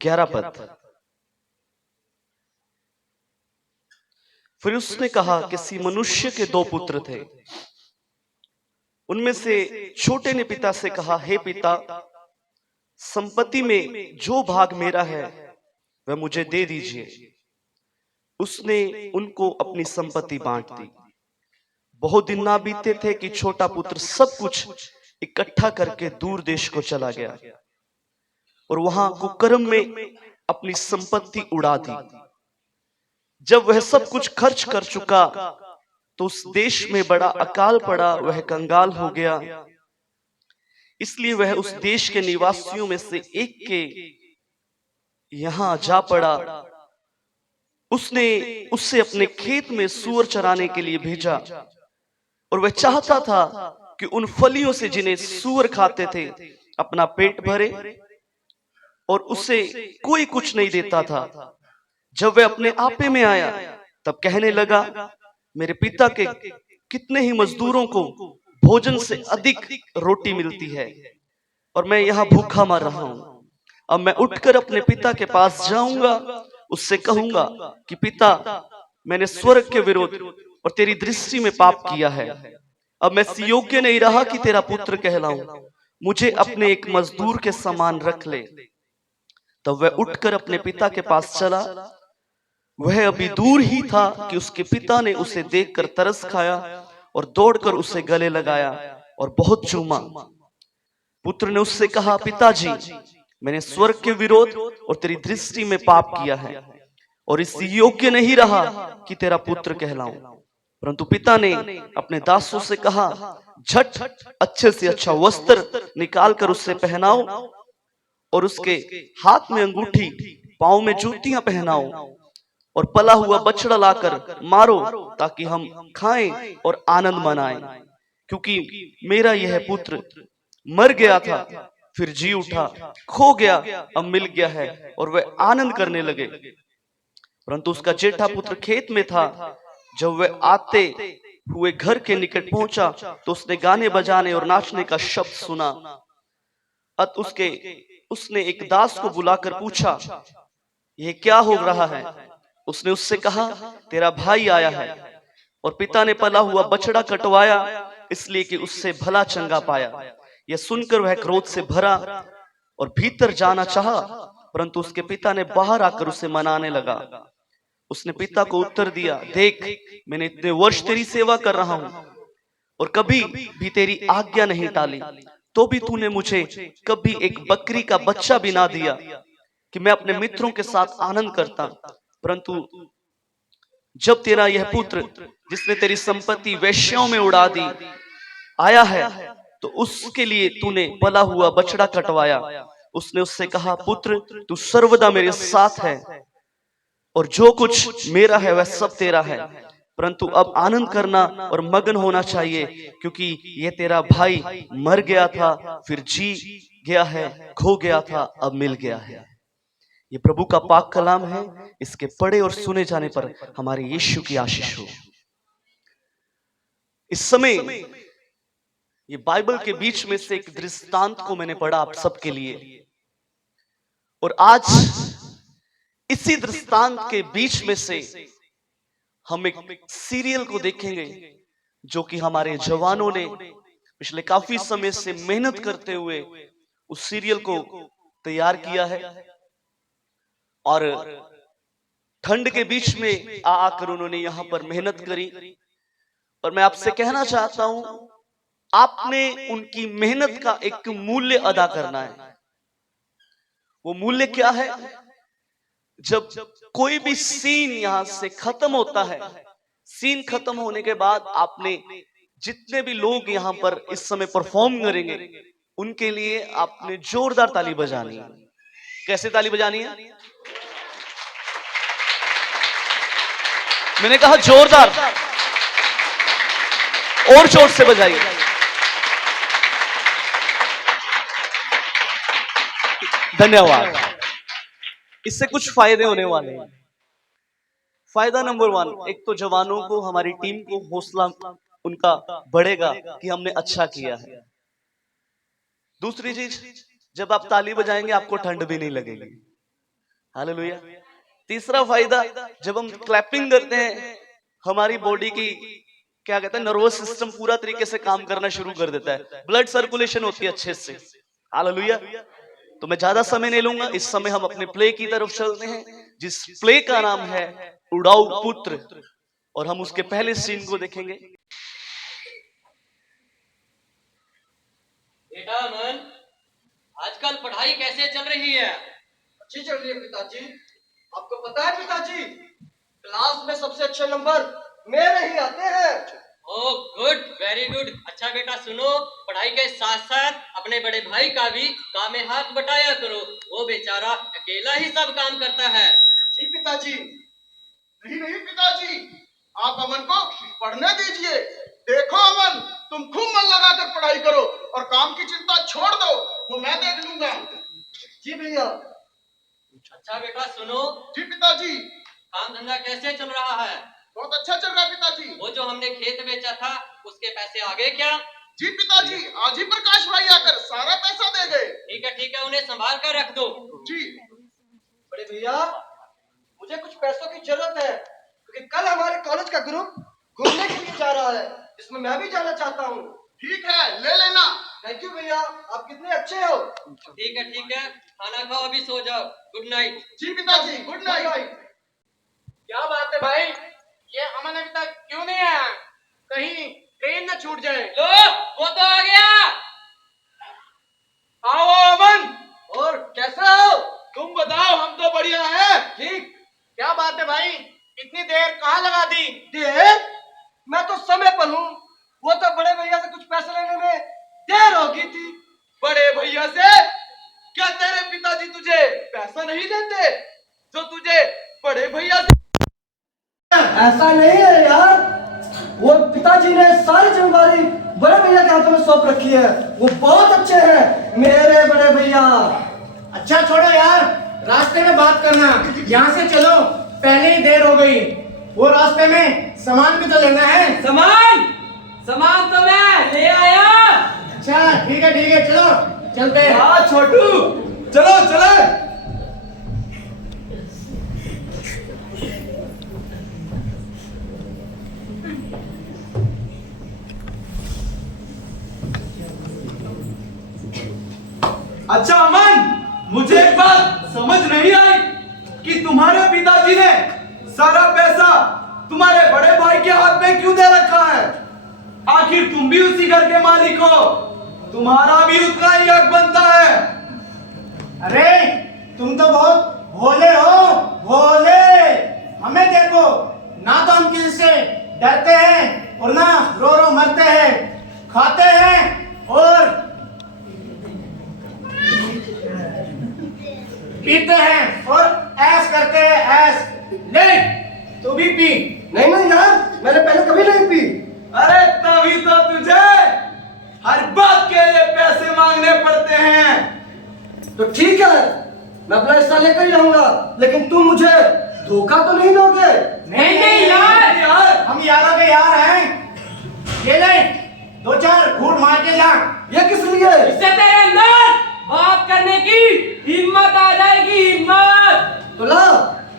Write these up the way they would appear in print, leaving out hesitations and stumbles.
11 पद। फिर उसने कहा, किसी मनुष्य के 2 पुत्र थे। उनमें से छोटे ने पिता से कहा, हे पिता, संपत्ति में जो भाग मेरा है वह मुझे दे दीजिए। उसने उनको अपनी संपत्ति बांट दी। बहुत दिन ना बीते थे कि छोटा पुत्र सब कुछ इकट्ठा करके दूर देश को चला गया और वहां कुकर्म में अपनी संपत्ति उड़ा दी। जब वह सब कुछ खर्च कर चुका तो उस देश में बड़ा अकाल पड़ा, वह कंगाल हो गया। इसलिए वह उस देश के निवासियों में से एक के यहां जा पड़ा। उसने उससे अपने खेत में सूअर चराने के लिए भेजा और वह चाहता था कि उन फलियों से जिन्हें सूअर खाते थे अपना पेट भरे, और उसे कोई कुछ नहीं देता था। जब वह अपने आपे में आया तब कहने लगा, मेरे पिता के कितने ही मजदूरों को भोजन से अधिक रोटी मिलती है और मैं यहाँ भूखा मर रहा हूं। अब मैं उठकर अपने पिता के पास जाऊंगा, उससे कहूंगा कि पिता, मैंने स्वर्ग के विरुद्ध और तेरी दृष्टि में पाप किया है। अब मैं इस योग्य नहीं रहा कि तेरा पुत्र कहलाऊं। मुझे अपने एक मजदूर के समान रख ले। तब वह उठकर अपने पिता के पास चला। वह अभी दूर ही था कि उसके पिता ने उसे देखकर तरस खाया और दौड़कर उसे गले लगाया और बहुत चूमा। पुत्र ने उससे कहा, पिताजी, मैंने स्वर्ग के विरोध और तेरी दृष्टि में पाप किया है और इस योग्य नहीं रहा कि तेरा पुत्र कहलाऊं। परंतु पिता ने अपने दासों से कहा, झट अच्छे से अच्छा वस्त्र निकालकर उससे पहनाओ और उसके हाथ में अंगूठी, पांव में जूतियां पहनाओ और पला हुआ बछड़ा लाकर मारो, ताकि हम खाएं और आनंद मनाएं। क्योंकि मेरा यह पुत्र मर गया था, फिर जी उठा, खो गया, अब मिल गया है, और वह आनंद करने लगे। परंतु उसका जेठा पुत्र खेत में था। जब वह आते हुए घर के निकट पहुंचा तो उसने गाने बजाने और नाचने का शब्द सुना। अत उसने एक दास को बुलाकर पूछा, यह क्या हो रहा है? उसने उससे कहा, तेरा भाई आया है और पिता ने पला हुआ बछड़ा कटवाया, इसलिए कि उससे भला चंगा पाया। यह सुनकर वह क्रोध से भरा और भीतर जाना चाहा, परंतु उसके पिता ने बाहर आकर उसे मनाने लगा। उसने पिता को उत्तर दिया, देख, मैंने इतने वर्ष तेरी सेवा कर रहा हूं और कभी भी तेरी आज्ञा नहीं टाली, तो भी तूने मुझे कभी एक बकरी का बच्चा भी ना दिया कि मैं अपने मित्रों के साथ आनंद करता। परंतु जब तेरा यह पुत्र, जिसने तेरी संपत्ति वेश्याओं में उड़ा दी, आया है, तो उसके लिए तूने पला हुआ बछड़ा कटवाया। उसने उससे कहा, पुत्र, तू सर्वदा मेरे साथ है और जो कुछ मेरा है वह सब तेरा है, परंतु अब आनंद करना और मगन होना चाहिए, क्योंकि यह तेरा भाई मर गया था, फिर जी गया है, खो गया था, अब मिल गया है। ये प्रभु का पाक कलाम है। इसके पढ़े और सुने जाने पर हमारे यीशु की आशीष हो। इस समय ये बाइबल के बीच में से एक दृष्टांत को मैंने पढ़ा आप सबके लिए, और आज इसी दृष्टांत के बीच में से हम एक सीरियल को देखेंगे जो कि हमारे जवानों ने पिछले काफी समय से मेहनत करते हुए उस सीरियल को तैयार किया है, और ठंड के बीच में आकर उन्होंने यहां पर मेहनत करी। और मैं आपसे कहना चाहता हूं, आपने उनकी मेहनत का एक मूल्य अदा करना है। वो मूल्य क्या है? जब कोई भी सीन यहां से खत्म होता है, सीन खत्म होने के बाद आपने जितने भी लोग यहां पर इस समय परफॉर्म करेंगे, उनके लिए आपने जोरदार ताली बजानी है। कैसे ताली बजानी है? मैंने कहा जोरदार, और जोर से बजाइए। धन्यवाद। इससे कुछ फायदे होने वाले हैं। फायदा नंबर 1, एक तो जवानों को, हमारी टीम को हौसला उनका बढ़ेगा कि हमने अच्छा किया है। दूसरी चीज, जब आप ताली बजाएंगे आपको ठंड भी नहीं लगेगी। हालेलुया। तीसरा फायदा, जब हम क्लैपिंग करते हैं हमारी बॉडी की क्या कहते हैं नर्वस सिस्टम पूरा तरीके से काम करना शुरू कर देता है, ब्लड सर्कुलेशन होती है अच्छे से। हालेलुया। तो मैं ज्यादा समय नहीं लूंगा, इस समय हम अपने प्ले की तरफ चलते हैं, जिस प्ले का नाम है उड़ाऊ पुत्र, और हम उसके पहले सीन को देखेंगे। बेटा अमन, आजकल पढ़ाई कैसे चल रही है? अच्छी चल रही है पिताजी। आपको पता है पिताजी, क्लास में सबसे अच्छे नंबर मेरे ही आते हैं। Oh good, very good. अच्छा बेटा सुनो, पढ़ाई के साथ साथ अपने बड़े भाई का भी काम में हाथ बटाया करो, वो बेचारा अकेला ही सब काम करता है। जी पिताजी। नहीं नहीं पिताजी, आप अमन को पढ़ने दीजिए। देखो अमन, तुम खूब मन लगाकर पढ़ाई करो और काम की चिंता छोड़ दो, वो मैं देख लूंगा। जी भैया। अच्छा बेटा सुनो। जी पिताजी। काम धंधा कैसे चल रहा है? बहुत अच्छा चल रहा है पिताजी। वो जो हमने खेत बेचा था उसके पैसे आ गए क्या? जी पिताजी, आज ही प्रकाश भाई आकर सारा पैसा दे गए। ठीक है, उन्हें संभाल कर रख दो। जी। बड़े भैया, मुझे कुछ पैसों की जरूरत है, क्योंकि कल हमारे कॉलेज का ग्रुप घूमने के लिए जा रहा है, जिसमें मैं भी जाना चाहता हूँ। ठीक है, ले लेना। थैंक यू भैया, आप कितने अच्छे हो। ठीक है, खाना खाओ, अभी सो जाओ। Good night. जी पिताजी, गुड नाइट। क्या बात है भाई, ये अमन अभी तक क्यों नहीं आया? कहीं ट्रेन न छूट जाए। लो, वो तो आ गया। आओ अमन। और कैसे हो? तुम बताओ, हम तो बढ़िया हैं। ठीक। क्या बात है भाई, इतनी देर कहाँ लगा दी? देर? मैं तो समय पर हूँ, वो तो बड़े भैया से कुछ पैसे लेने में देर हो गई थी। बड़े भैया से? क्या तेरे पिताजी तुझे पैसा नहीं देते जो तुझे बड़े भैया से? ऐसा नहीं है यार, वो पिताजी ने सारी जिम्मेदारी बड़े भैया के हाथों में सौंप रखी है। वो बहुत अच्छे हैं मेरे बड़े भैया। अच्छा छोड़ो यार, रास्ते में बात करना, यहाँ से चलो, पहले ही देर हो गई। वो रास्ते में सामान भी तो लेना है। सामान तो मैं ले आया। अच्छा ठीक है, चलो चलते हैं। हाँ छोटू, चलो चले। अच्छा अमन, मुझे एक बात समझ नहीं आई कि तुम्हारे पिताजी ने सारा पैसा तुम्हारे बड़े भाई के हाथ में क्यों दे रखा है? आखिर तुम भी उसी घर के मालिक हो, तुम्हारा भी उतना ही हक बनता है। अरे तुम तो बहुत भोले हो, भोले। हमें देखो ना, तो हम किसी से डरते हैं और ना रो रो मरते हैं, खाते हैं और पीते हैं और ऐश करते हैं, ऐश। ले तू भी पी। नहीं नहीं यार, मैंने पहले कभी नहीं पी। अरे तभी तो तुझे हर बात के लिए पैसे मांगने पड़ते हैं। तो ठीक है, मैं अपना हिस्सा लेकर ही रहूंगा, लेकिन तुम मुझे धोखा तो नहीं दोगे? नहीं यार, हम यारों के यार हैं। ये ले, 2-4 घूंट मार के जा। ये किस लिए? इससे तेरे अंदर बात करने की हिम्मत आ जाएगी, हिम्मत। तो ला,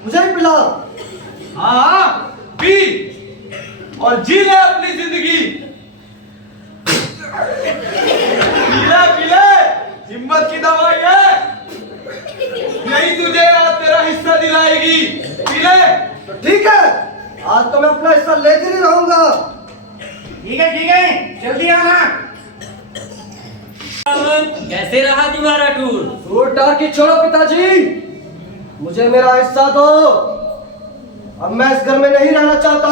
मुझे भी पिला। हाँ पी और जी ले अपनी जिंदगी। पी ले, हिम्मत की दवाई है, यही तुझे आज तेरा हिस्सा दिलाएगी। पी ले। तो ठीक है, आज तो मैं अपना हिस्सा लेकर ही रहूंगा। ठीक है, जल्दी आना। कैसे रहा तुम्हारा टूर? टूर टार की छोड़ो पिताजी, मुझे मेरा हिस्सा दो। अब मैं इस घर में नहीं रहना चाहता।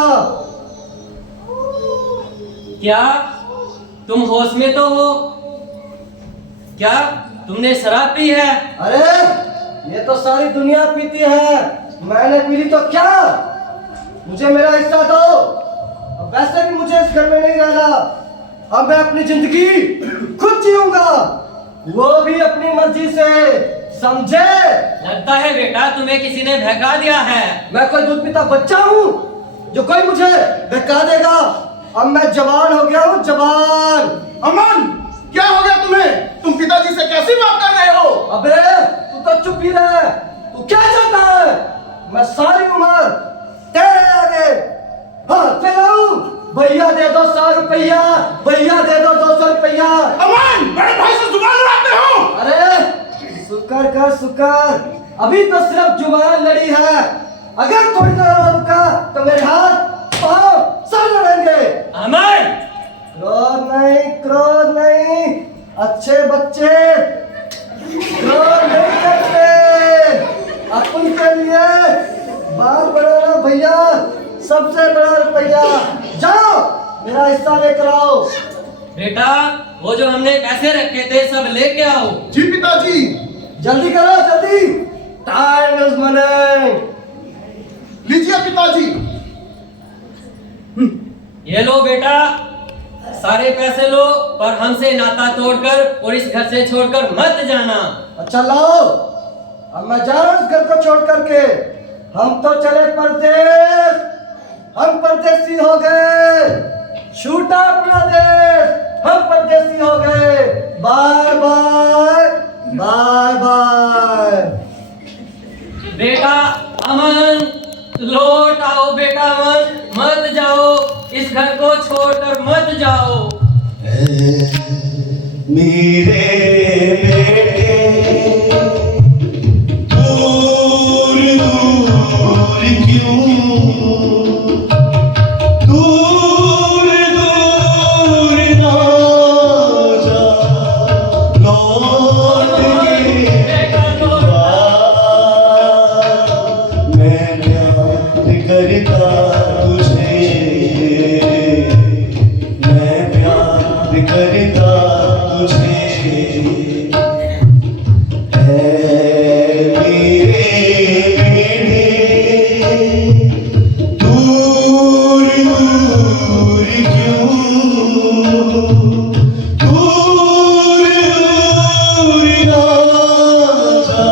क्या तुम होश में तो हो? क्या तुमने शराब पी है? अरे ये तो सारी दुनिया पीती है, मैंने पी ली तो क्या? मुझे मेरा हिस्सा दो। अब वैसे भी मुझे इस घर में नहीं रहना, अब मैं अपनी जिंदगी खुद जीऊंगा, वो भी अपनी मर्जी से, समझे? लगता है बेटा तुम्हें किसी ने बहका दिया है। मैं कोई दूध पीता बच्चा हूँ जो कोई मुझे बहका देगा? अब मैं जवान हो गया हूँ, जवान। अमन, क्या हो गया तुम्हें? तुम पिताजी से कैसी बात कर रहे हो? अबे तू तो चुप ही रह, तू क्या चाहता है? मैं सारी उम्र तेरे आगे हाथ फैलाऊं? भैया दे दो 100 रुपया, भैया दे दो 200 रुपया। अमन, बड़े भाई से जुबान लड़ाते हो? अरे शुक्र कर शुक्र, अभी तो सिर्फ जुबान लड़ी है। अगर थोड़ी देर और रुका तो मेरे हाथ पाँव सब लड़ेंगे। अमन, क्रोध नहीं, अच्छे बच्चे क्रोध नहीं करते। अपन के लिए बाल बढ़ाना भैया सबसे बड़ा रुपया। जाओ मेरा हिस्सा लेकर आओ। बेटा वो जो हमने पैसे रखे थे सब लेके आओ। जी पिताजी। जल्दी करो जल्दी, टाइम इज मनी। लीजिए पिताजी। ये लो बेटा, सारे पैसे लो, पर हमसे नाता तोड़कर और इस घर से छोड़कर मत जाना। अच्छा लाओ, अब मैं जा रहा हूँ इस घर को छोड़ करके। हम तो चले परदेश, हम परदेसी हो गए। छूटा अपना देश, हम परदेसी हो गए। Bye bye bye bye. बेटा अमन, लौट आओ बेटा अमन, मत जाओ, इस घर को छोड़कर मत जाओ। मेरे बेटे दूर दूर क्यों, दूर दूर ना जा, लौट के आ। मैं प्यार करता तुझे, मैं प्यार करता तुझे। ऐ मेरे बेटे दूर दूर क्यों, दूर दूर ना जा,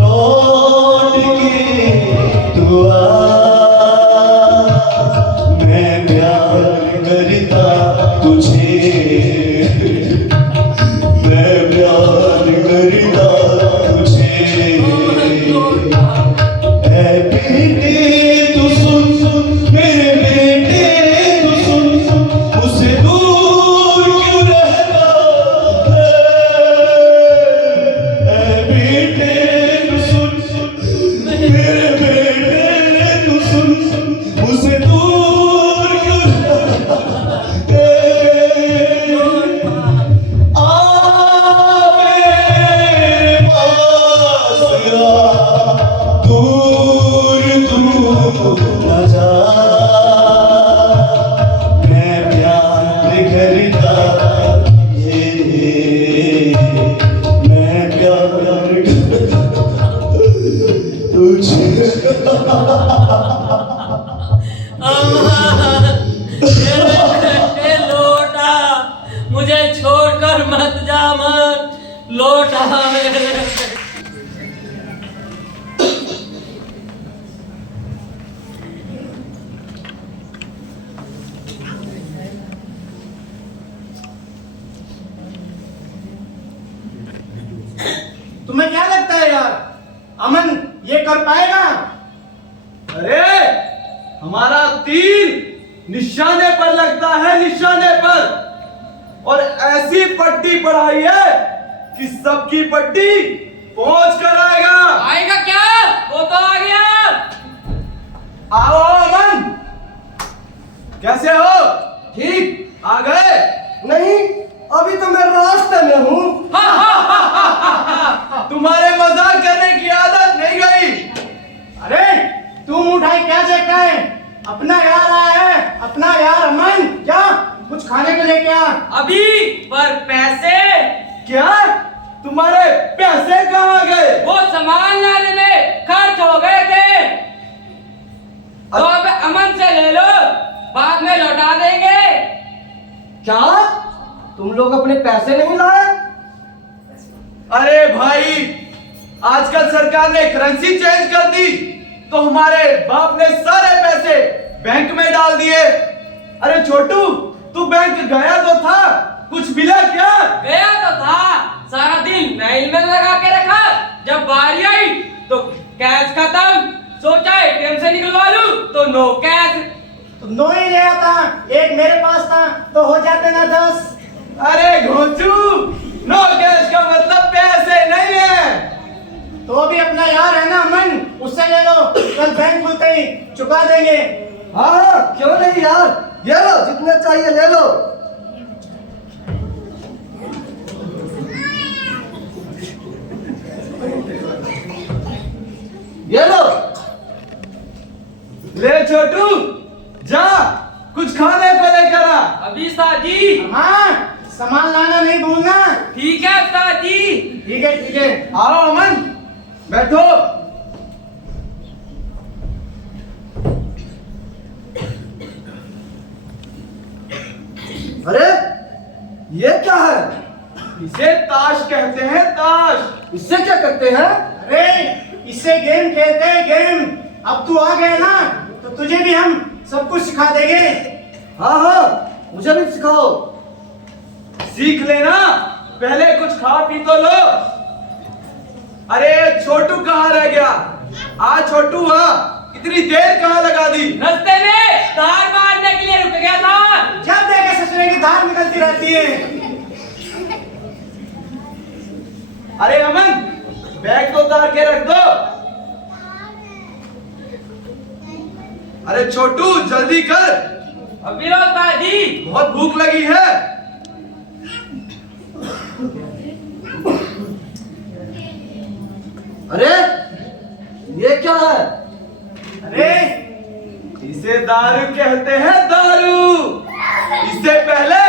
लौट के तू आ। मैं प्यार करता तुझे, मैं प्यार करता तुझे। ऐ बेटे तू सुन सुन, मेरे बेटे तू सुन, मुझसे दूर क्यों रहता है? ऐ बेटे तू सुन सुन, मेरे बेटे तू सुन, मुझसे दूर क्यों रहता है? आ मेरे पास आ, दूर दूर न जा। मैं प्यार करता ये, मैं प्यार करता तुझे। अमन, मेरे बेटे लौट आ, मुझे छोड़कर मत जा अमन, लौट आ मेरे बेटे। तुम्हें क्या लगता है यार, अमन ये कर पाएगा? अरे हमारा तीर निशाने पर लगता है, निशाने पर। और ऐसी पट्टी पढ़ाई है कि सबकी पट्टी पहुंच कर आएगा। आएगा क्या? वो तो आ गया। आओ अमन, कैसे हो? ठीक आ गए? नहीं, अभी तो मैं रास्ते में हूँ। तुम्हारे मजाक करने की आदत नहीं गई। अरे तुम उठाई क्या देखता है? अपना यार आया है, अपना यार अमन, क्या कुछ खाने को लेके आ। अभी पर पैसे? क्या तुम्हारे पैसे कहाँ गए? वो सामान लाने में खर्च हो गए थे, तो अब अमन से ले लो, बाद में लौटा देंगे। क्या तुम लोग अपने पैसे नहीं लाए? अरे भाई, आजकल सरकार ने करेंसी चेंज कर दी, तो हमारे बाप ने सारे पैसे बैंक में डाल दिए। अरे छोटू, तू बैंक गया तो था, कुछ मिला क्या? गया तो था, सारा दिन मेल में लगा के रखा, जब बारी आई कैश खत्म, सोचा एटीएम से निकलवा लूं तो नो कैश। तो 9 ही ले आता, एक मेरे पास था तो हो जाते ना 10। अरे घोंचू, नो कैश का मतलब पैसे नहीं है। तो भी अपना यार है ना अमन, उससे ले लो, कल बैंक खुलते ही चुका देंगे। हाँ क्यों नहीं यार, ये लो जितने चाहिए ले लो। ये लो। ले छोटू, जा कुछ खाने को लेकर आ। अभी उस्ताद जी। हाँ, सामान लाना नहीं भूलना। ठीक है उस्ताद जी। ठीक है ठीक है। आओ अमन, बैठो। अरे ये क्या है? इसे ताश कहते हैं, ताश। इससे क्या करते हैं? अरे इससे गेम खेलते हैं, गेम। अब तू आ गया ना, तो तुझे भी हम सब कुछ सिखा देंगे। हाँ हाँ, मुझे भी सिखाओ। सीख लेना, पहले कुछ खा पी तो लो। अरे छोटू कहाँ रह गया? आ छोटू, आ, इतनी देर कहाँ लगा दी? रास्ते में तार मारने के लिए रुक गया था। जब देखे ससुरे की धार निकलती रहती है। अरे अमन, बैग तो उतार के रख दो। अरे छोटू जल्दी कर, अभी लो उस्ताद जी। बहुत भूख लगी है। अरे ये क्या है? अरे इसे दारू कहते हैं, दारू। इससे पहले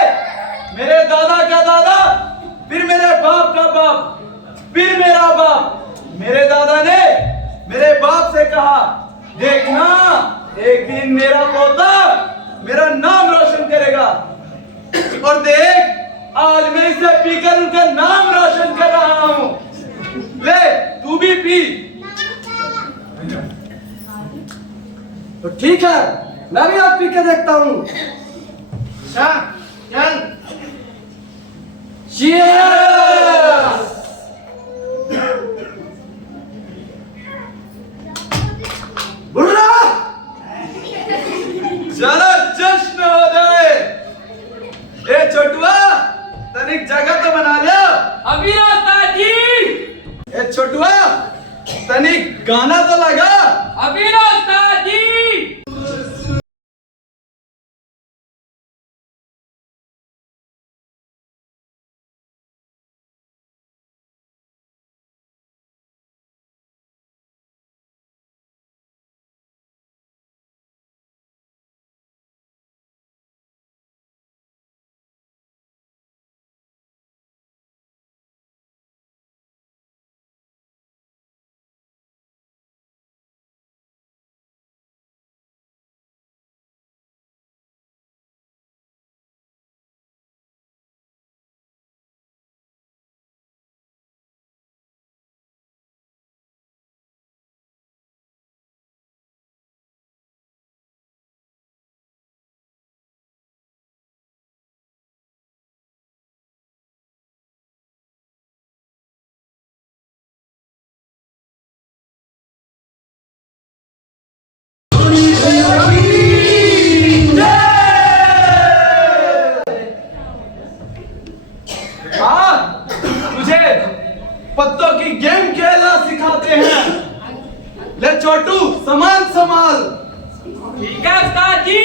मेरे दादा का दादा, फिर मेरे बाप का बाप, फिर मेरा बाप, मेरे दादा ने मेरे बाप से कहा, देखना एक दिन मेरा पोता मेरा नाम रोशन करेगा। और देख, आज मैं इसे पीकर उनका नाम रोशन कर रहा हूं। ले तू भी पी। तो ठीक है, मैं भी आज पी के देखता हूँ। अच्छा चल। Cheers! बुर्रा! चलो जश्न हो जाए। ए छोटुआ, तनिक जगह तो बना ले। अभी लो उस्ताद जी। ए छोटुआ, तनिक गाना तो लगा। अभी लो उस्ताद जी। हाँ, तुझे पत्तों की गेम खेलना सिखाते हैं। ले छोटू, सामान संभाल। ठीक है उस्ताद जी।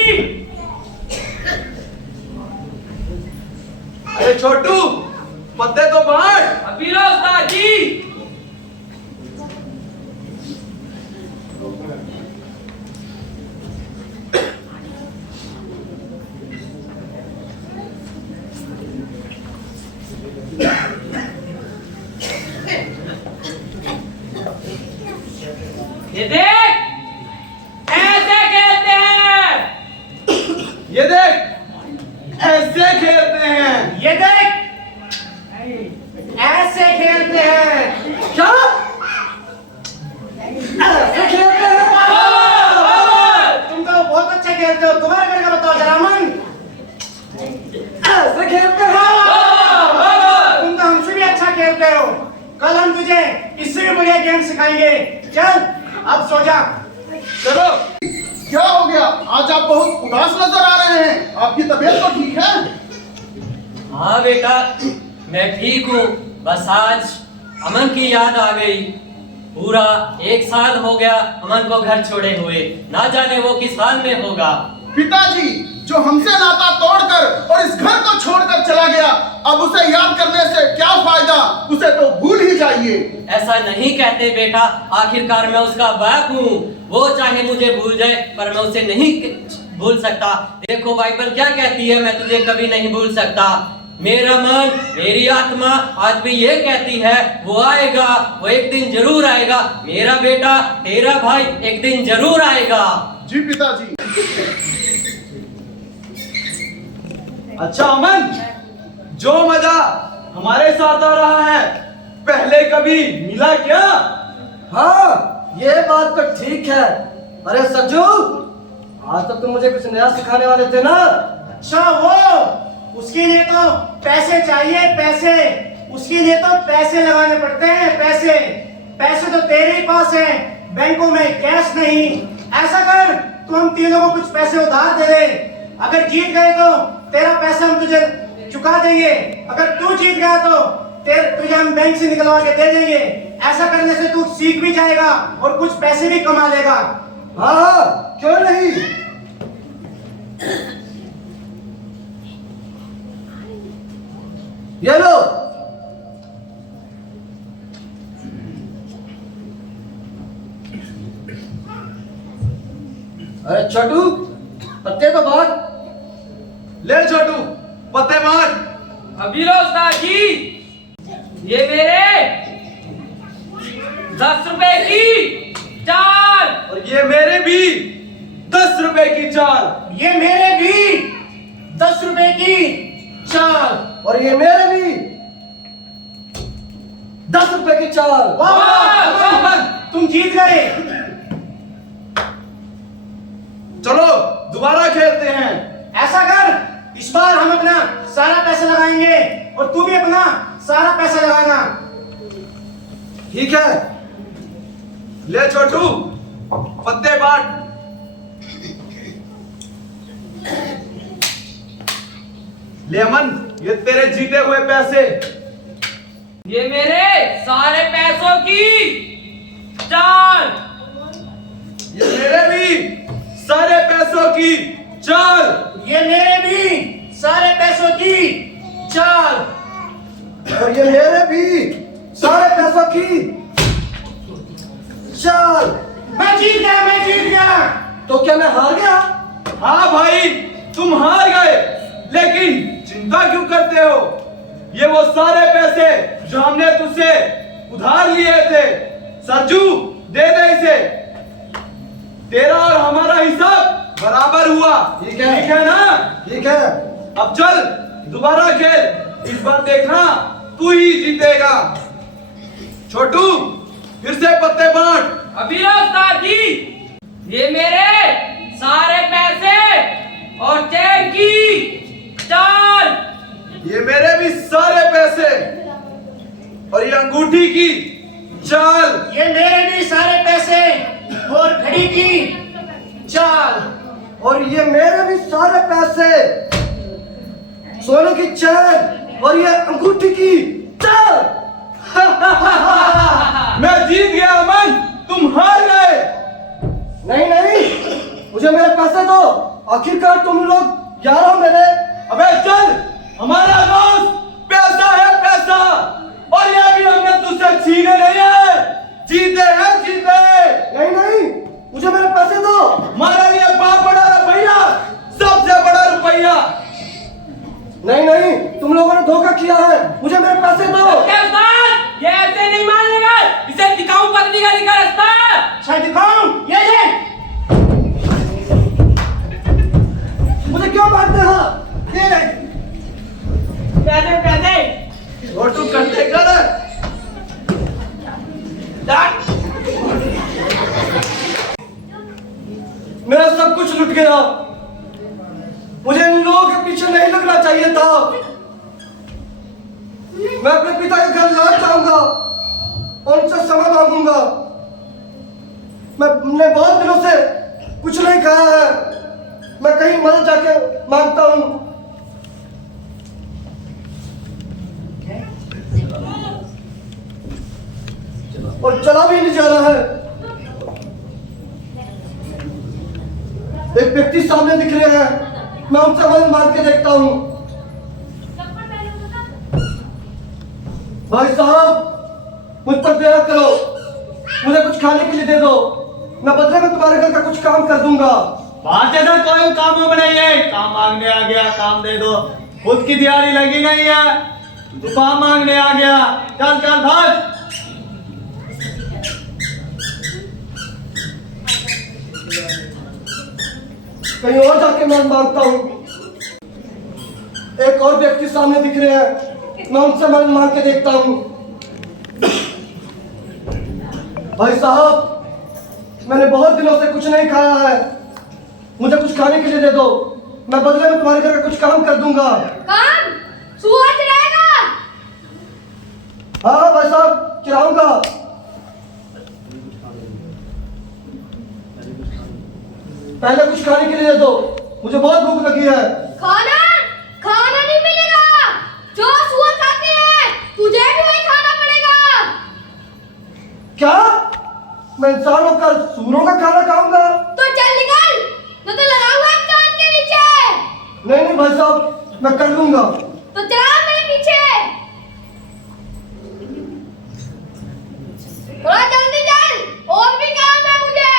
अरे छोटू, पत्ते तो बांट। अभी लो उस्ताद जी। ये देख, ऐसे खेलते हैं। ये देख, ऐसे खेलते हैं। ये देख, ऐसे खेलते हैं। क्या? ऐसे खेलते हैं? तुम तो बहुत अच्छा खेलते हो, तुम्हारे घर का बताओ जरा अमन। ऐसे खेलते हैं? तुम तो हमसे भी अच्छा खेलते हो। कल हम तुझे इससे भी बढ़िया गेम सिखाएंगे। चल अब सो जा। चलो। क्या हो गया? आज आप बहुत उदास नजर आ रहे हैं। आपकी तबीयत तो ठीक है? हाँ बेटा, मैं ठीक हूँ। बस आज अमन की याद आ गई। पूरा 1 साल हो गया अमन को घर छोड़े हुए, ना जाने वो किस हाल में होगा। पिताजी, जो हमसे नाता तोड़कर और इस घर को छोड़कर चला गया, अब उसे याद करने से क्या फायदा? उसे तो भूल ही जाइए। ऐसा नहीं कहते बेटा, आखिरकार मैं उसका बाप हूँ। वो चाहे मुझे भूल जाए पर मैं उसे नहीं भूल सकता। देखो बाइबल क्या कहती है, मैं तुझे कभी नहीं भूल सकता। मेरा मन, मेरी आत्मा आज भी ये कहती है वो आएगा, वो एक दिन जरूर आएगा। मेरा बेटा, तेरा भाई एक दिन जरूर आएगा। जी पिताजी। अच्छा अमन, जो मजा हमारे साथ आ रहा है पहले कभी मिला क्या? हाँ, ये बात तो ठीक है। अरे सज्जू, आज तो तुम मुझे कुछ नया सिखाने वाले थे ना? अच्छा, वो उसके लिए तो पैसे चाहिए, पैसे। उसके लिए तो पैसे लगाने पड़ते हैं, पैसे। पैसे तो तेरे ही पास हैं, बैंकों में कैश नहीं। ऐसा कर, तू हम तीनों को कुछ पैसे उधार दे दे। अगर जीत गए तो तेरा पैसा हम तुझे चुका देंगे। अगर तू जीत गया तो तुझे हम बैंक से निकलवा के दे देंगे। ऐसा करने से तू सीख भी जाएगा और कुछ पैसे भी कमा लेगा। हाँ हाँ, क्यों नहीं। ये लो। अरे छोटू, पत्ते तो बांट। ले छोटू, पत्ते मार। अभी लो उस्ताद जी, ये मेरे 10 रुपए की 4। और ये मेरे भी 10 रुपए की 4। ये मेरे भी 10 रुपए की 4। और ये मेरे भी 10 रुपए की 4। वाह वाह, अमन, तुम जीत गए। चलो दोबारा खेलते हैं। ऐसा कर, इस बार हम अपना सारा पैसा लगाएंगे और तू भी अपना सारा पैसा लगाना। ठीक है। ले छोटू, पत्ते बांट। ले अमन, ये तेरे जीते हुए पैसे। ये मेरे सारे पैसों की 4। ये मेरे भी सारे पैसों की 4। ये मेरे भी सारे पैसों की 4। और ये मेरे भी सारे पैसों की 4। मैं जीत गया, मैं जीत गया। तो क्या मैं हार गया? हाँ भाई, तुम हार गए, लेकिन चिंता क्यों करते हो? ये वो सारे पैसे जो हमने तुझसे उधार लिए थे। सरजू, दे दे इसे। तेरा और हमारा हिसाब बराबर हुआ। ठीक है। ठीक है ना? ठीक है। अब चल दोबारा खेल। इस बार देखना तू ही जीतेगा। छोटू, फिर से पत्ते बांट। अभी लो उस्ताद जी, ये मेरे सारे पैसे और चेक की 4। ये मेरे भी सारे पैसे और ये अंगूठी की 4। ये मेरे भी सारे पैसे और घड़ी की 4। और ये मेरे भी सारे पैसे, सोने की चैन और ये अंगूठी की 4। मैं जीत गया अमन, तुम हार गए। नहीं नहीं, मुझे मेरे पैसे दो। आखिरकार तुम लोग यार हो मेरे। अबे चल, हमारा दोस्त पैसा है पैसा, और ये भी हमने तुझसे छीने नहीं है। जीते हैं जीते। नहीं नहीं, मुझे मेरे पैसे दो। हमारे लिए बाप बड़ा रुपया, सबसे बड़ा रुपया। नहीं नहीं, तुम लोगों ने धोखा किया है। मुझे मेरे पैसे दो। क्या उस्ताद, ये ऐसे नहीं मानेगा। इसे दिखाऊं पत्नी का निकाल उस्ताद। अच्छा दिखाऊं, ये देख। मुझे क्यों मारते हो? ये पैसे पैसे। छोटू करते कर। मेरा सब कुछ लुट गया। मुझे इन लोगों के पीछे नहीं लगना चाहिए था। मैं अपने पिता के घर लौट जाऊंगा और उनसे क्षमा मांगूंगा। मैंने बहुत दिनों से कुछ नहीं खाया है। मैं कहीं मदद जाके मांगता हूँ। और चला भी नहीं जा रहा है। एक व्यक्ति सामने दिख रहे हैं, मैं उनसे मदद मांग के देखता हूँ। भाई साहब, मुझ पर दया करो, मुझे कुछ खाने के लिए दे दो, मैं बदले में तुम्हारे घर का कुछ काम कर दूंगा। बात इधर कोई काम वाम नहीं है, काम मांगने आ गया, काम दे दो। खुद की दिहाड़ी लगी नहीं है, तू काम मांगने आ गया। चल चल भाग। कहीं और जाके मैं मांगता हूँ। एक और व्यक्ति सामने दिख रहे हैं, मैं उनसे मदद मांग के देखता हूँ। भाई साहब, मैंने बहुत दिनों से कुछ नहीं खाया है, मुझे कुछ खाने के लिए दे दो, मैं बदले में तुम्हारे घर का कुछ काम कर दूंगा। काम? सूअर चलाएगा? हाँ भाई साहब, चलाऊंगा। पहले कुछ खाने के लिए दे दो, मुझे बहुत भूख लगी है। खाना? खाना नहीं मिलेगा। जो सूअर खाते हैं, तुझे भी वही खाना पड़ेगा। क्या? मैं इंसान होकर सूअरों का खाना खाऊंगा? तो चल निकल, मैं तो लगाऊंगा एक कान के नीचे। नहीं नहीं भाई साहब, मैं कर लूंगा। तो चला मेरे पीछे। थोड़ा जल्दी चल, और भी काम है मुझे।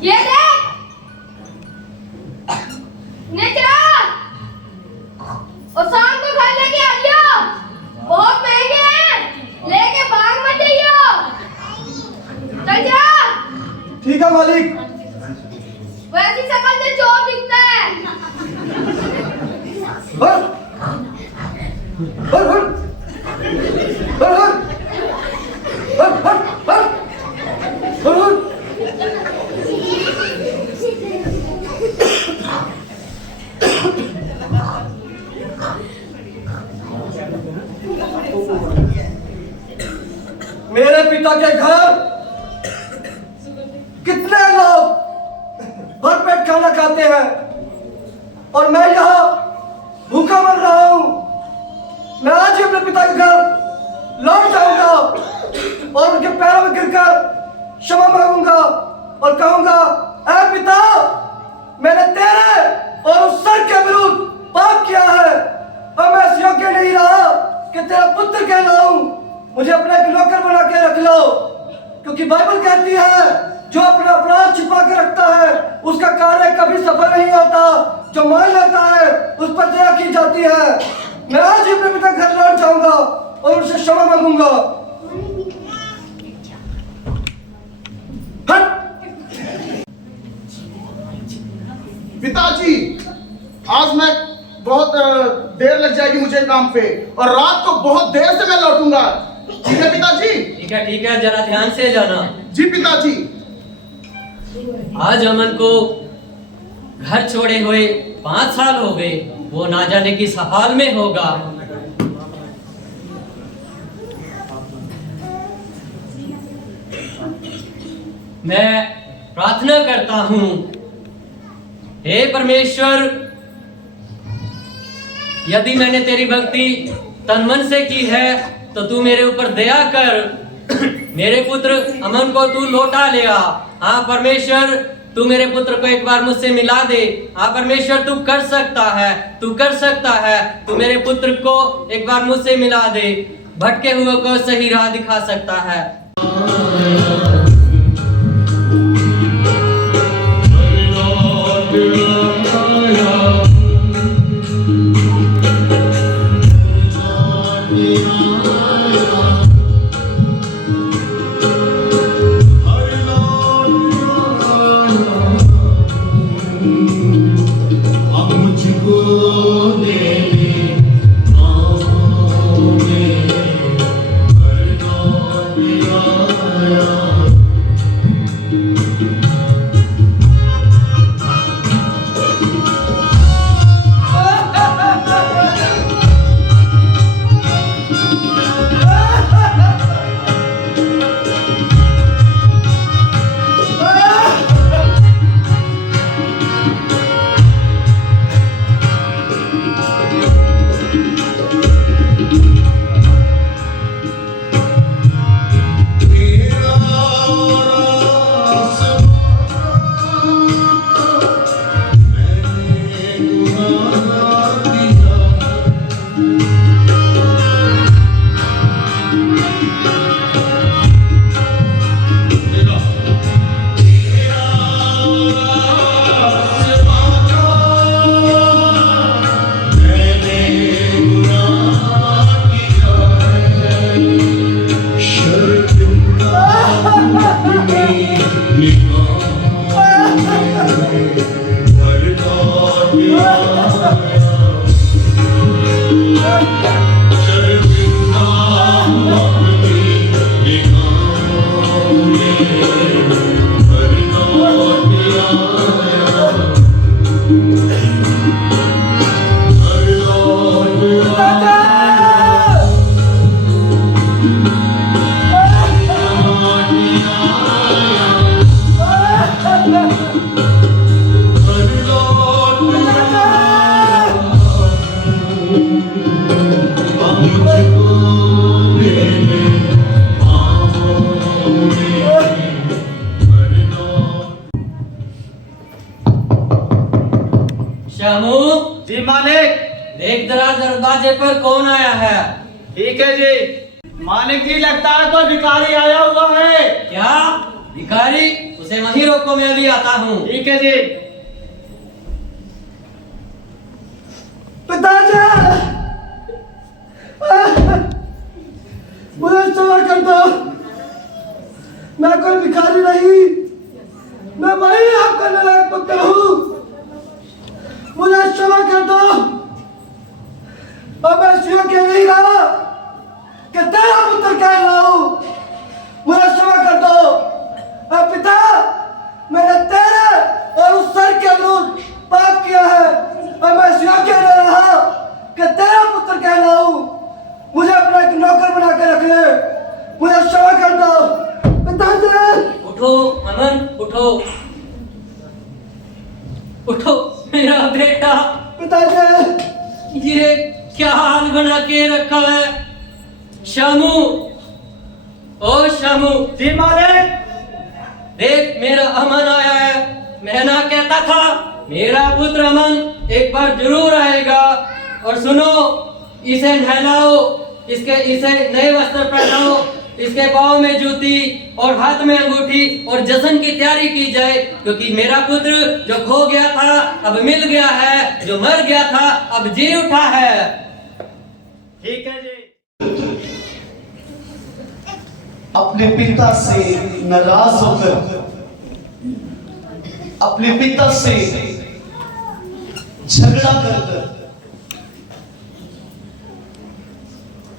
ये देख, ने चला और शाम को घर लेके आइयो, बहुत महंगे हैं, लेके भाग मत जाइयो। चल जा। ठीक है मालिक। वैसी शक्ल से चोर दिखता है। बर बर बर बर बर बर बर बर। मेरे पिता के घर कितने लोग भरपेट खाना खाते हैं और मैं यहाँ भूखा मर रहा हूँ। मैं आज ही अपने पिता के घर लौट जाऊंगा और उनके पैरों में गिरकर क्षमा मांगूंगा और कहूंगा, ऐ पिता, मैंने तेरे और उस सर के विरुद्ध पाप किया है और मैं इस योग्य नहीं रहा कि तेरा पुत्र कहलाऊं। मुझे अपना एक नौकर बना के रख लो, क्योंकि बाइबल कहती है जो अपना अपराध छिपा के रखता है उसका कार्य कभी सफल नहीं होता। जो मान लेता है उस पर दया की जाती है। मैं आज ही अपने पिता घर लौट जाऊंगा और उनसे क्षमा मांगूंगा। पिताजी, आज मैं बहुत देर लग जाएगी मुझे काम पे और रात को बहुत देर से मैं लौटूंगा। ठीक है पिताजी? ठीक है, जरा ध्यान से जाना। जी पिताजी। आज अमन को घर छोड़े हुए 5 साल हो गए, वो ना जाने किस हाल में होगा। मैं प्रार्थना करता हूँ, हे परमेश्वर, यदि मैंने तेरी भक्ति तन मन से की है तो तू मेरे ऊपर दया कर। मेरे पुत्र अमन को तू लौटा ले आ। हाँ परमेश्वर, तू मेरे पुत्र को एक बार मुझसे मिला दे। हाँ परमेश्वर, तू कर सकता है, तू कर सकता है। तू मेरे पुत्र को एक बार मुझसे मिला दे। भटके हुए को सही राह दिखा सकता है। जी मालिक। देख जरा दरवाजे पर कौन आया है। ठीक है जी। मालिक जी लगता है कोई भिखारी आया हुआ है। क्या भिखारी? उसे वहीं रोको, मैं भी आता हूँ। ठीक है जी। पिताजी मुझे क्षमा कर दो, मैं कोई भिखारी नहीं, मैं वही आपका नालायक पुत्र हूँ, मुझे क्षमा कर दो। अब मैं शिव के नहीं रहा कि तेरा पुत्र कहलाऊं, मुझे क्षमा कर दो। अब पिता, मैंने तेरे और उस सर के विरुद्ध पाप किया है, और मैं शिव के नहीं रहा कि तेरा पुत्र कहलाऊं, मुझे अपना एक नौकर बना के रख ले, मुझे क्षमा कर दो। पिताजी उठो अमन, उठो उठो मेरा बेटा। पिताजी ये क्या हाल बना के रखा है। शामू, ओ शामू। जी मालिक। देख मेरा अमन आया है। मैं ना कहता था मेरा पुत्र अमन एक बार जरूर आएगा। और सुनो, इसे नहलाओ, इसे नए वस्त्र पहनाओ, इसके पाँव में जूती और हाथ में अंगूठी, और जश्न की तैयारी की जाए, क्योंकि मेरा पुत्र जो खो गया था अब मिल गया है, जो मर गया था अब जी उठा है। ठीक है जी। अपने पिता से नाराज होकर, अपने पिता से झगड़ा कर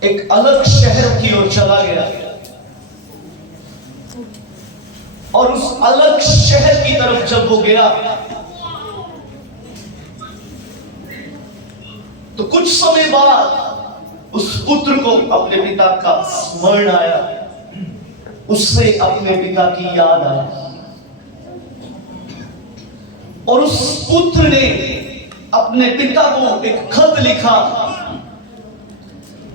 एक अलग शहर की ओर चला गया, और उस अलग शहर की तरफ जब वो गया तो कुछ समय बाद उस पुत्र को अपने पिता का स्मरण आया, उससे अपने पिता की याद आई, और उस पुत्र ने अपने पिता को एक खत लिखा।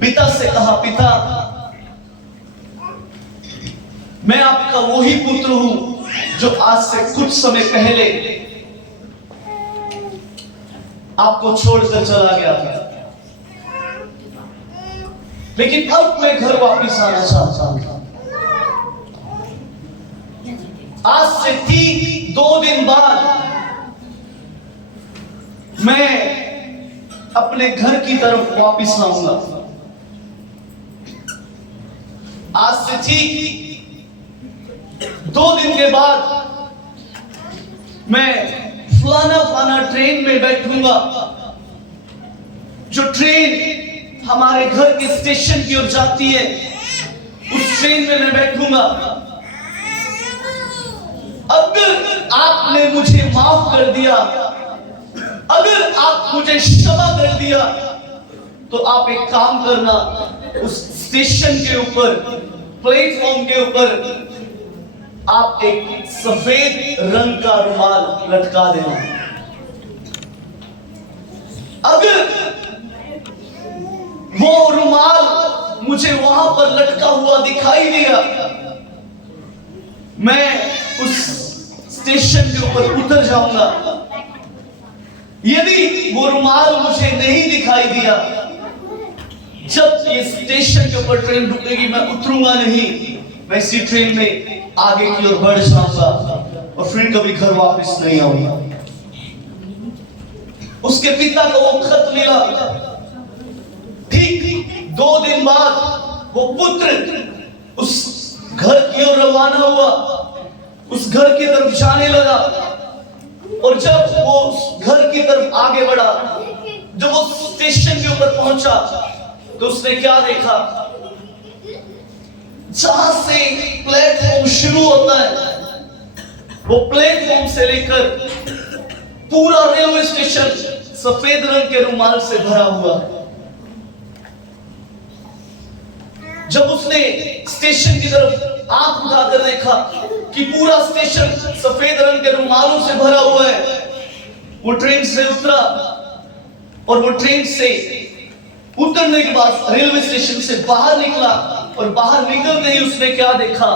पिता से कहा, पिता मैं आपका वही पुत्र हूं जो आज से कुछ समय पहले आपको छोड़कर चला गया था, लेकिन अब मैं घर वापस आना चाहता हूं। आज से ठीक 2 दिन बाद मैं अपने घर की तरफ वापस आऊंगा। आज से ठीक 2 दिन के बाद मैं फलाना ट्रेन में बैठूंगा, जो ट्रेन हमारे घर के स्टेशन की ओर जाती है, उस ट्रेन में मैं बैठूंगा। अगर आपने मुझे माफ कर दिया, अगर आप मुझे क्षमा कर दिया, तो आप एक काम करना, उस स्टेशन के ऊपर, प्लेटफॉर्म के ऊपर आप एक सफेद रंग का रुमाल लटका देना। अगर वो रुमाल मुझे वहां पर लटका हुआ दिखाई दिया, मैं उस स्टेशन के ऊपर उतर जाऊंगा। यदि वो रुमाल मुझे नहीं दिखाई दिया, जब ये स्टेशन के ऊपर ट्रेन रुकेगी मैं उतरूंगा नहीं, मैं इसी ट्रेन में आगे की ओर बढ़ जाऊंगा और फिर कभी घर वापस नहीं आऊंगा। उसके पिता को वो खत मिला। ठीक 2 दिन बाद वो पुत्र उस घर की ओर रवाना हुआ, उस घर की तरफ जाने लगा। और जब वो उस घर की तरफ आगे बढ़ा, जब वो स्टेशन के ऊपर पहुंचा, तो उसने क्या देखा? जहां से प्लेटफॉर्म शुरू होता है, वो प्लेटफॉर्म से लेकर पूरा रेलवे स्टेशन सफेद रंग के रुमाल से भरा हुआ। जब उसने स्टेशन की तरफ आंख उठाकर देखा कि पूरा स्टेशन सफेद रंग के रुमालों से भरा हुआ है, वो ट्रेन से उतरा, और वो ट्रेन से उतरने के बाद रेलवे स्टेशन से बाहर निकला, और बाहर निकलते ही उसने क्या देखा?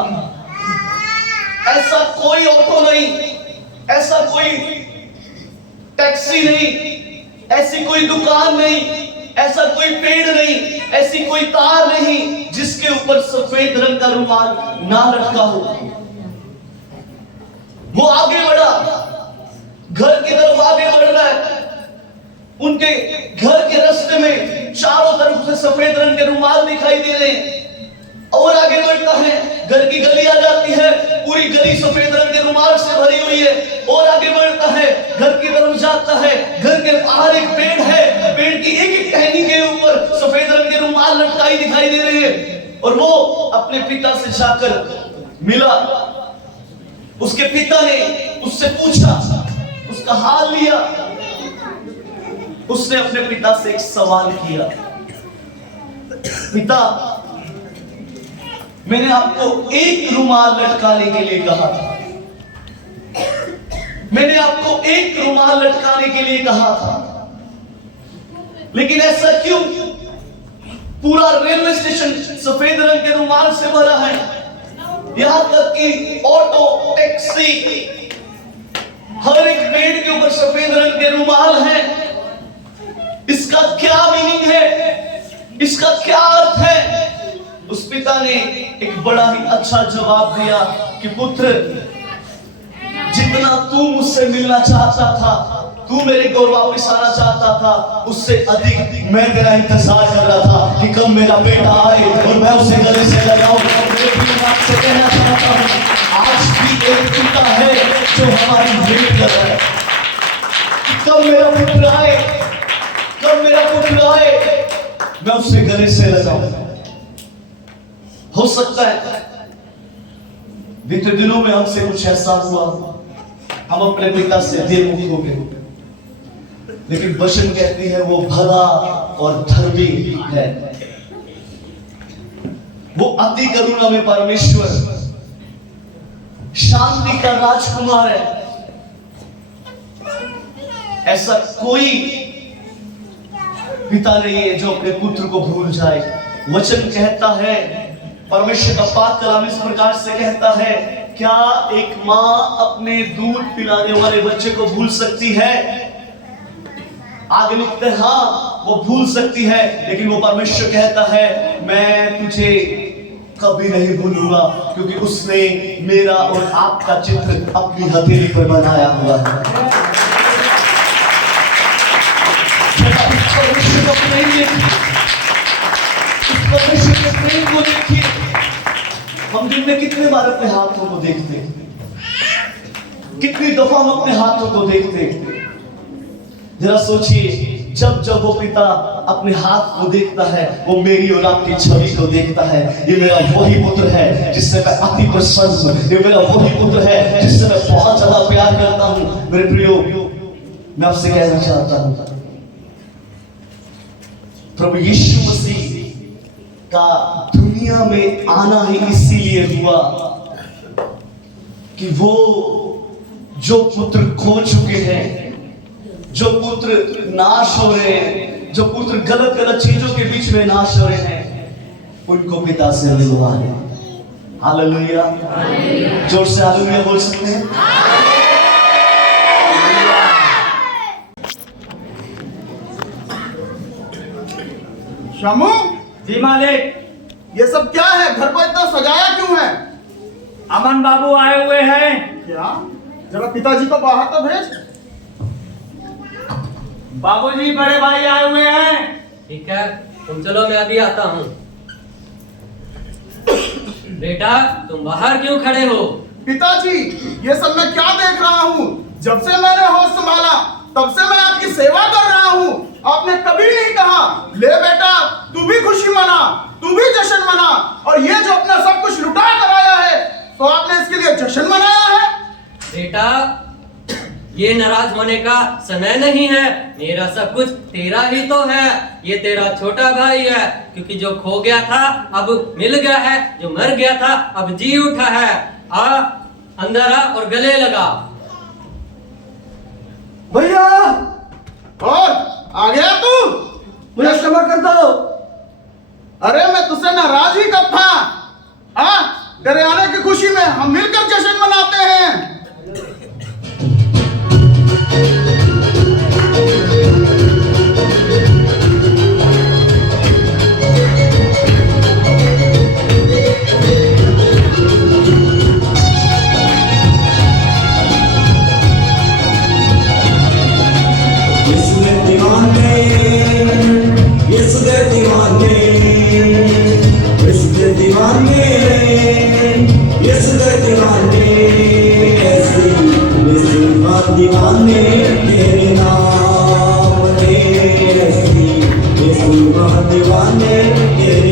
ऐसा कोई ऑटो नहीं, ऐसा कोई टैक्सी नहीं, ऐसी कोई दुकान नहीं, ऐसा कोई पेड़ नहीं, ऐसी कोई तार नहीं जिसके ऊपर सफेद रंग का रुमाल ना लटका हो। वो आगे बढ़ा, घर की तरफ आगे बढ़ रहा है। उनके घर के रास्ते में चारों तरफ से सफेद रंग के रुमाल दिखाई दे रहे हैं। और आगे बढ़ता है, घर की गली आ जाती है, पूरी गली सफेद रंग के रुमाल से भरी हुई है। और आगे बढ़ता है, घर की तरफ जाता है, घर के बाहर एक पेड़ है, पेड़ की एक एक टहनी के ऊपर सफेद रंग के रुमाल लटकाई दिखाई दे रही है। और वो अपने पिता से जाकर मिला। उसके पिता ने उससे पूछा, उसका हाल लिया। उसने अपने पिता से एक सवाल किया, पिता, मैंने आपको एक रुमाल लटकाने के लिए कहा था, मैंने आपको एक रुमाल लटकाने के लिए कहा था, लेकिन ऐसा क्यों? पूरा रेलवे स्टेशन सफेद रंग के रुमाल से भरा है, यहां तक कि ऑटो, टैक्सी, हर एक पेड़ के ऊपर सफेद रंग के रुमाल हैं। इसका क्या मीनिंग है? इसका क्या अर्थ है? उस पिता ने एक बड़ा ही अच्छा जवाब दिया कि पुत्र, जितना तू मुझसे मिलना चाहता था, तू मेरे को वापस आना चाहता था, उससे अधिक मैं तेरा इंतजार कर रहा था कि कब मेरा बेटा आए और मैं उसे गले से लगाऊं। मेरे प्रिय बाप से कहना चाहता हूं, आज भी एक पिता है जो हमारी वेट कर रहा है। कब मेरा पुत्र आए, कब मेरा पुत्र आए, मैं उससे गले से लगाऊं। हो सकता है बीते दिनों में हमसे कुछ ऐसा हुआ, हम अपने पिता से देमुख हो गए, लेकिन वचन कहती है वो भला और धर्मी है, वो अति करुणा में परमेश्वर, शांति का राजकुमार है। ऐसा कोई पिता नहीं है जो अपने पुत्र को भूल जाए। वचन कहता है, परमेश्वर का पाक कलाम इस प्रकार से कहता है, क्या एक मां अपने दूध पिलाने वाले बच्चे को भूल सकती है? आगे लिखते हैं, हाँ वो भूल सकती है, लेकिन वो परमेश्वर कहता है, मैं तुझे कभी नहीं भूलूंगा, क्योंकि उसने मेरा और आपका चित्र अपनी हथेली पर बनाया हुआ है। परमेश्वर का प्रेम देखिए, परमेश्वर के प्रेम को देखिए। हम दिन में कितने बार अपने हाथों को देखते हैं, कितनी दफा हम अपने हाथों को देखते हैं। जरा सोचिए, जब जब वो पिता अपने हाथ को देखता है, वो मेरी और आपकी छवि को देखता है। ये मेरा वही पुत्र है जिससे मैं अति प्रसन्न हूं, ये मेरा वही पुत्र है जिससे मैं बहुत ज्यादा प्यार करता हूं। मेरे प्रियो, मैं आपसे कहना चाहता हूं, प्रभु यीशु मसीह का दुनिया में आना ही इसीलिए हुआ कि वो जो पुत्र खो चुके हैं, जो पुत्र नाश हो रहे हैं, जो पुत्र गलत गलत चीजों के बीच में नाश हो रहे हैं, उनको पिता से मिलवा है। हालेलुया, जोर से हालेलुया बोल सकते हैं। शमू, जी मालिक। ये सब क्या है? घर को इतना सजाया क्यों है? अमन बाबू आए हुए हैं। क्या? जरा पिताजी को बाहर तो भेज। बाबूजी, बड़े भाई आए हुए हैं। ठीक है, तुम चलो, मैं अभी आता हूँ। बेटा, तुम बाहर क्यों खड़े हो? पिताजी, ये सब मैं क्या देख रहा हूँ? जब से मैंने होश संभाला तब से मैं आपकी सेवा कर रहा हूँ। आपने कभी नहीं कहा, ले बेटा तू भी खुशी मना, तू भी जश्न मना, और ये जो अपना सब कुछ लुटा कर आया है, तो आपने इसके लिए जश्न मनाया है। बेटा, ये नाराज होने का समय नहीं है। मेरा सब कुछ तेरा ही तो है। ये तेरा छोटा भाई है, क्योंकि जो खो गया था अब मिल गया है, जो मर गया था अब जी उठा है। आ अंदर आ और गले लगा। भैया, और आ गया तू? मुझे क्षमा कर दो। अरे मैं तुझसे नाराज ही कब था? हाँ, तेरे आने की खुशी में हम मिलकर जश्न मनाते हैं। के